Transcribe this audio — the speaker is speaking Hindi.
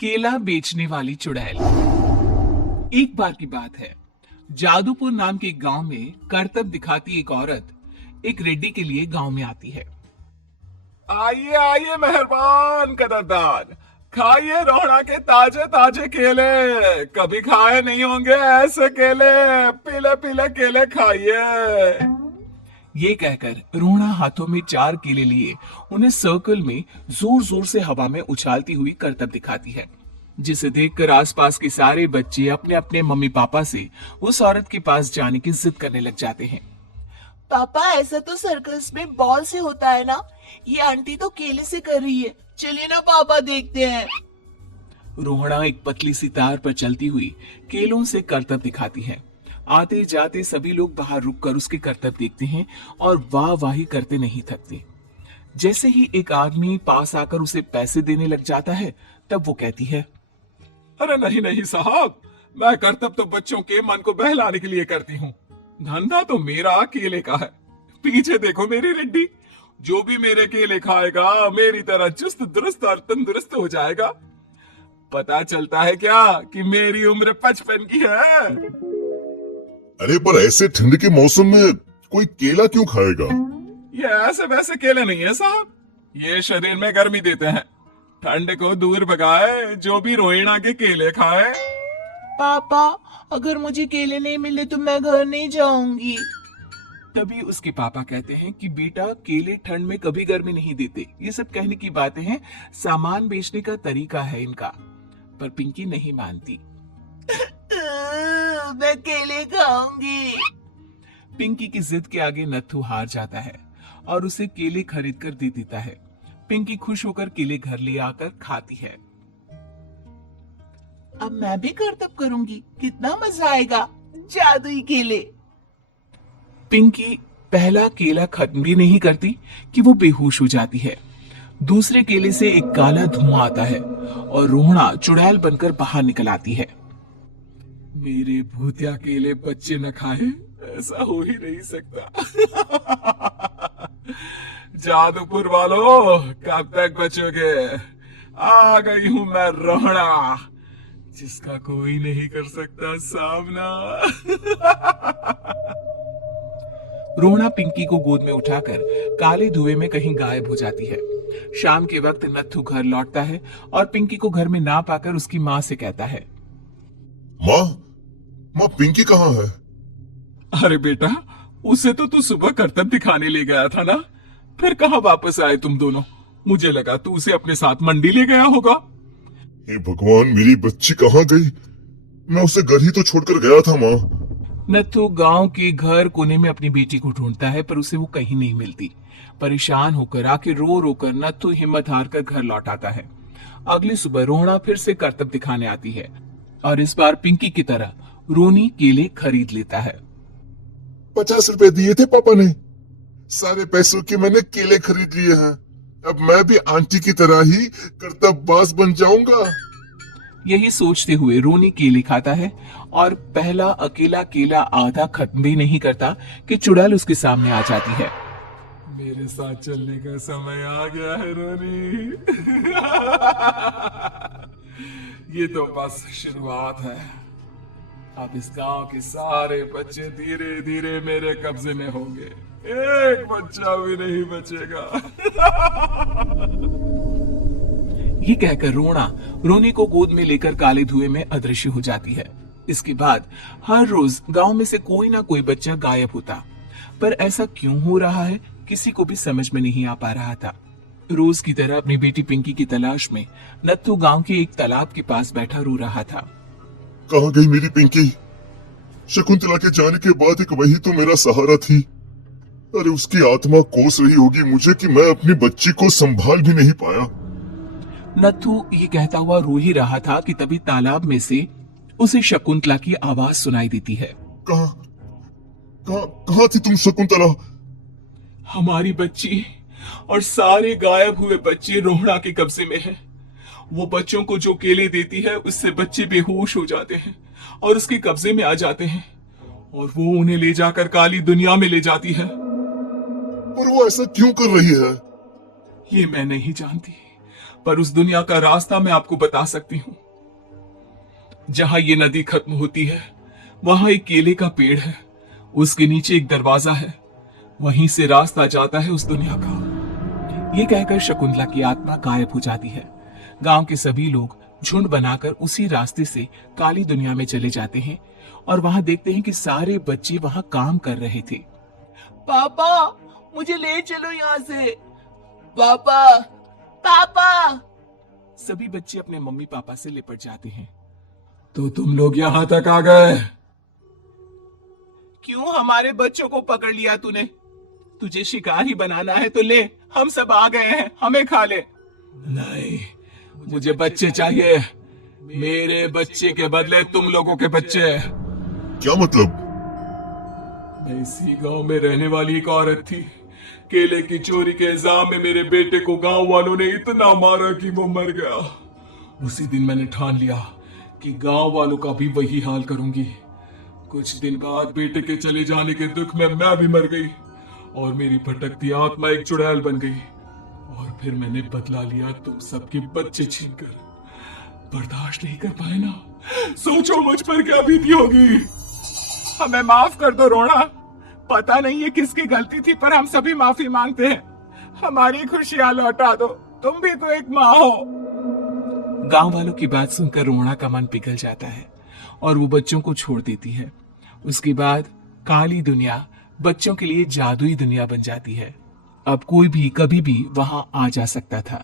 केला बेचने वाली चुड़ैल। एक बार की बात है, जादूपुर नाम के एक गांव में करतब दिखाती एक औरत एक रेड्डी के लिए गांव में आती है। आइए आइए मेहरबान कदरदान, खाइए रोहड़ा के ताजे ताजे केले। कभी खाए नहीं होंगे ऐसे केले। पीले पीले केले खाइए। ये कहकर रोहड़ा हाथों में 4 केले लिए उन्हें सर्कल में जोर जोर से हवा में उछालती हुई करतब दिखाती है, जिसे देखकर आसपास के सारे बच्चे अपने अपने मम्मी पापा से उस औरत के पास जाने की जिद करने लग जाते हैं। पापा, ऐसा तो सर्कस में बॉल से होता है ना, ये आंटी तो केले से कर रही है। चलिए ना पापा, देखते हैं। रोहड़ा एक पतली सी तार पर चलती हुई केलों से करतब दिखाती है। आते जाते सभी लोग बाहर रुककर उसके करतब देखते हैं और वाह वाही करते नहीं थकते। जैसे ही एक आदमी पास आकर उसे पैसे देने लग जाता है, तब वो कहती है, अरे नहीं नहीं साहब, मैं करतब तो बच्चों के मन को बहलाने के लिए करती हूँ। धंधा तो मेरा केले का है। पीछे देखो मेरी रेड्डी, जो भी मेरे केले खाएगा मेरी तरह चुस्त दुरुस्त और तंदुरुस्त हो जाएगा। पता चलता है क्या कि मेरी उम्र 55 की है। अरे पर ऐसे ठंड के मौसम में कोई केला क्यों खाएगा? ये ऐसे वैसे केले नहीं है साहब, ये शरीर में गर्मी देते हैं। ठंड को दूर भगाए जो भी रोहिणा के केले खाए। पापा, अगर मुझे केले नहीं मिले तो मैं घर नहीं जाऊंगी। तभी उसके पापा कहते हैं कि बेटा, केले ठंड में कभी गर्मी नहीं देते। ये सब कहने की बातें हैं, सामान बेचने का तरीका है इनका। पर पिंकी नहीं मानती। मैं केले खाऊंगी। पिंकी की जिद के आगे नत्थू हार जाता है और उसे केले खरीद कर दे देता है। पिंकी खुश होकर केले घर ले आकर खाती है। अब मैं भी करतब करूंगी, कितना मजा आएगा। जादुई केले। पिंकी पहला केला खत्म भी नहीं करती कि वो बेहोश हो जाती है। दूसरे केले से एक काला धुआं आता है और रोहड़ा चुड़ैल बनकर बाहर निकल आती है। मेरे भूतिया केले बच्चे न खाए, ऐसा हो ही नहीं सकता। जादूपुर वालों, कब तक बचोगे? आ गई हूं मैं रोहड़ा, जिसका कोई नहीं कर सकता सामना। रोहड़ा पिंकी को गोद में उठाकर काले धुएं में कहीं गायब हो जाती है। शाम के वक्त नत्थू घर लौटता है और पिंकी को घर में ना पाकर उसकी माँ से कहता है, माँ पिंकी कहाँ है? अरे बेटा, उसे तो तू सुबह करतब दिखाने ले गया था ना, फिर कहाँ वापस आए तुम दोनों? मुझे लगा तू उसे अपने साथ मंडी ले गया होगा। हे भगवान, मेरी बच्ची कहाँ गई? मैं उसे घर ही तो छोड़कर गया था माँ। नत्थू गांव के घर कोने में अपनी बेटी को ढूंढता है, पर उसे वो कहीं नहीं मिलती। परेशान होकर आखिर रो रो कर नत्थू हिम्मत हार कर घर लौट आता है। अगली सुबह रोहड़ा फिर से करतब दिखाने आती है और इस बार पिंकी की तरह रोनी केले खरीद लेता है। 50 रुपए दिए थे पापा ने, सारे पैसों के मैंने केले खरीद लिए हैं। अब मैं भी आंटी की तरह ही करतबबाज बन जाऊंगा। यही सोचते हुए रोनी केले खाता है और पहला अकेला केला आधा खत्म भी नहीं करता कि चुड़ैल उसके सामने आ जाती है। मेरे साथ चलने का समय आ गया है रोनी। ये तो बस शुरुआत है। अब इस गांव के सारे बच्चे धीरे धीरे मेरे कब्जे में होंगे। एक बच्चा भी नहीं बचेगा। ये कहकर रोना रोनी को गोद में लेकर काले धुएं में अदृश्य हो जाती है। इसके बाद हर रोज गांव में से कोई ना कोई बच्चा गायब होता, पर ऐसा क्यों हो रहा है किसी को भी समझ में नहीं आ पा रहा था। रोज की तरह अपनी बेटी पिंकी की तलाश में नत्थू गांव के एक तालाब के पास बैठा रो रहा था। कहाँ गई मेरी पिंकी? शकुंतला के जाने के बाद एक वही तो मेरा सहारा थी। अरे उसकी आत्मा कोस रही होगी मुझे कि मैं अपनी बच्ची को संभाल भी नहीं पाया। नत्थू ये कहता हुआ रो ही रहा था कि तभी तालाब में से उसे शकुंतला की आवाज सुनाई देती है। कहाँ कहाँ कहाँ थी तुम शकुंतला? हमारी बच्ची और सारे गायब हुए बच्चे रोहड़ा के कब्जे में हैं। वो बच्चों को जो केले देती है उससे बच्चे बेहोश हो जाते हैं और उसके कब्जे में आ जाते हैं और वो उन्हें ले जाकर काली दुनिया में ले जाती है। पर वो ऐसा क्यों कर रही है? ये मैं नहीं जानती, पर उस दुनिया का रास्ता मैं आपको बता सकती हूँ। जहां ये नदी खत्म होती है वहां एक केले का पेड़ है, उसके नीचे एक दरवाजा है, वहीं से रास्ता जाता है उस दुनिया का। ये कहकर शकुंतला की आत्मा गायब हो जाती है। गांव के सभी लोग झुंड बनाकर उसी रास्ते से काली दुनिया में चले जाते हैं और वहां देखते हैं कि सारे बच्चे वहां काम कर रहे थे। पापा मुझे ले चलो यहाँ से। पापा पापा। सभी बच्चे अपने मम्मी पापा से लिपट जाते हैं। तो तुम लोग यहां तक आ गए? क्यों हमारे बच्चों को पकड़ लिया तूने? तुझे शिकार ही बनाना है तो ले, हम सब आ गए हैं, हमें खा ले। नहीं, मुझे बच्चे चाहिए। मेरे बच्चे के बदले तुम लोगों के बच्चे। क्या मतलब? मैं इसी गांव में रहने वाली एक औरत थी। केले की चोरी के इल्जाम में मेरे बेटे को गांव वालों ने इतना मारा कि वो मर गया। उसी दिन मैंने ठान लिया कि गांव वालों का भी वही हाल करूंगी। कुछ दिन बाद बेटे के चले जाने के दुख में मैं भी मर गई और मेरी भटकती आत्मा एक चुड़ैल बन गई। और फिर मैंने बदला लिया तुम सबके बच्चे छीनकर। बर्दाश्त नहीं कर पाए ना? सोचो मुझ पर क्या बीती होगी। हमें माफ कर दो रोना, पता नहीं ये किसकी गलती थी पर हम सभी माफी मांगते हैं। हमारी खुशियां लौटा दो, तुम भी तो एक माँ हो। गांव वालों की बात सुनकर रोना का मन पिघल जाता है और वो बच्चों को छोड़ देती है। उसके बाद काली दुनिया बच्चों के लिए जादुई दुनिया बन जाती है। अब कोई भी कभी भी वहां आ जा सकता था।